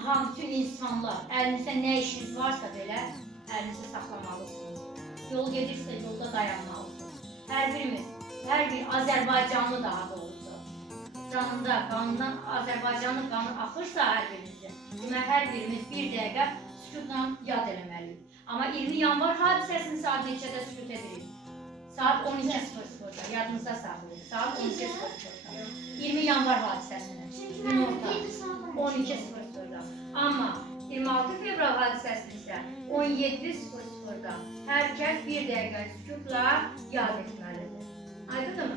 bütün insanlar, əlinizdə nə işiniz varsa belə, əlinizi saxlamalısınız. Yol gedirsə, yolda dayanmalısınız. Hər bir Azərbaycanlı daha doğrusu, canında, qanından Azərbaycanlı qanı axırsa hər birimizin, buna hər birimiz bir dəqiqə sükutla yad eləməliyik. Amma 20 yanvar hadisəsini saat neçədə sükut edirik? Saat 12:00-da, yadınızda saxlayın. Saat 12:00-da. 20 yanvar hadisəsini. Günorta 12:00-da. Amma 26 fevral hadisəsini isə 17:00-da hər kəs bir dəqiqə sükutla yad etməlidir. Aydındır mı?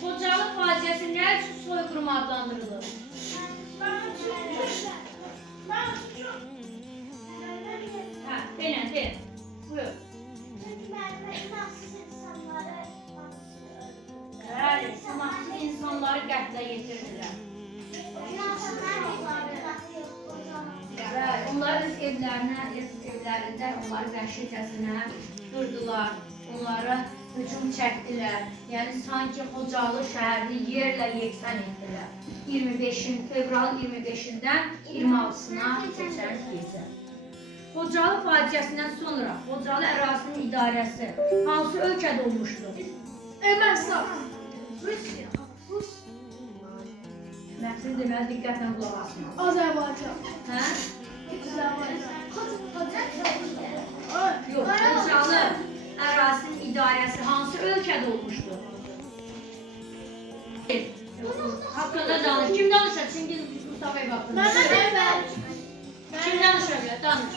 Xocalı faciəsi nə üçün soyqırım adlandırılır? Denən. Buyur. Bəli, samaksız insanları qətlə yetirdilər. Bəli, onlar öz evlərində onları vəhşicəsinə qırdılar, onları hücum çəkdilər. Yəni, sanki Xocalı şəhərini yerlə yeksən etdilər. Fevral 25-dən 26-sına keçən gecə. Xocalı faciəsindən sonra Xocalı ərazisinin idarəsi hansı ölkədə olmuşdur? Ermənistan. Rusiya. Məqsəd deməli, diqqətlə qulaq asmaq. Azərbaycan. Hə? Yox, Xocalı ərazisinin idarəsi hansı ölkədə olmuşdur? Haqqında danış. Kim danışır? Çingiz Mustafayev haqqında. Kim danışır? Danış.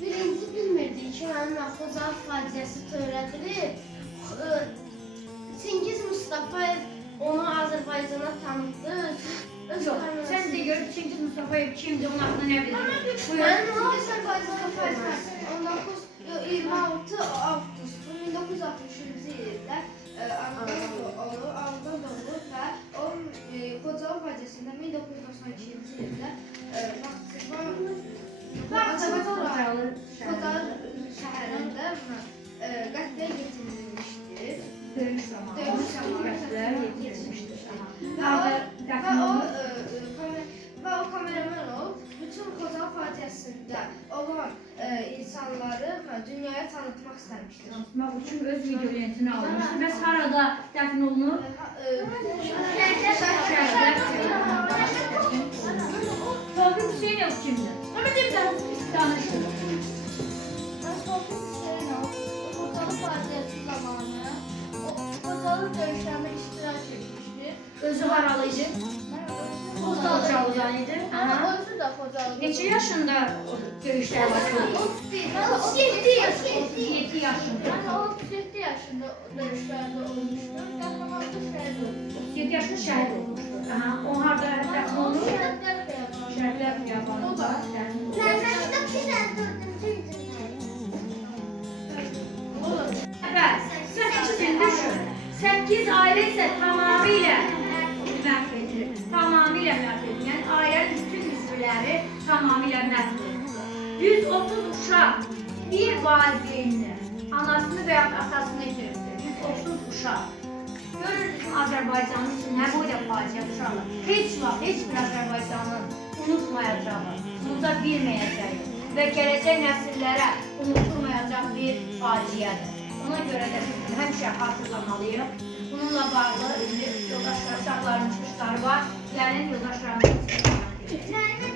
Birinci bilmirdik ki, mənim Xocalı faciəsi törədilib. Çingiz Mustafayev onu Azərbaycana tanıtdı. Sən də görüb Çingiz Mustafayev kimdir, onun haqqında nə bilir? Mənim Azərbaycan 26 avqust 1963-cü ildə Ağdam doğulur və o Xocalı faciəsində 1992-ci ildə Xocalı şəhərində qətlə yetirilmişdir. Döyüş zamanı qətlə yetirilmişdir. Və o kameraman olub, bütün Xocalı faciəsində olan insanları dünyaya tanıtmaq istəmişdir. Tanıtmaq üçün öz video lentini almışdır. Bəs harada dəfn olunur? Tofiq Hüseynov kimdir? Danışın. Tofiq Hüseynov Xocalı faciəsi zamanı Xocalı döyüşlərində iştirak etmişdir. Özü haralıydı? Xocalıdan idi. Özü də Xocalı. Neçə yaşında döyüşlər başladı? 37 yaşında. 7 yaşında. 37 yaşında döyüşlərdə olmuşdur. Qəhrəmanlıq şəhid olmuşdur. 7 yaşında şəhid olmuşdur. O harada dəfn olunur? Şəhidlər xiyabanında dəfn olunur. Evet, 8 il düşün. 8 ailə isə tamamilə məhv edilir. Tamamilə məhv edilir. Yəni ailənin bütün üzvləri tamamilə məhv edilir. 130 uşaq bir valideynini, anasını və ya atasını itiribdir. 130 uşaq. Görürsünüz Azərbaycanın üçün nə boyda faciə uşaqlar. Heç vaxt, heç bir Azərbaycanın unutmayacağı, unuda bilməyəcəyi və gələcək nəsillərə unutulmayacaq bir faciədir. Ona görə də həmişə xatırlamalıyıq. Bununla bağlı yoldaşlar, uşaqların çıxışları var. Gəlin yoldaşlarımızın çıxışlarına.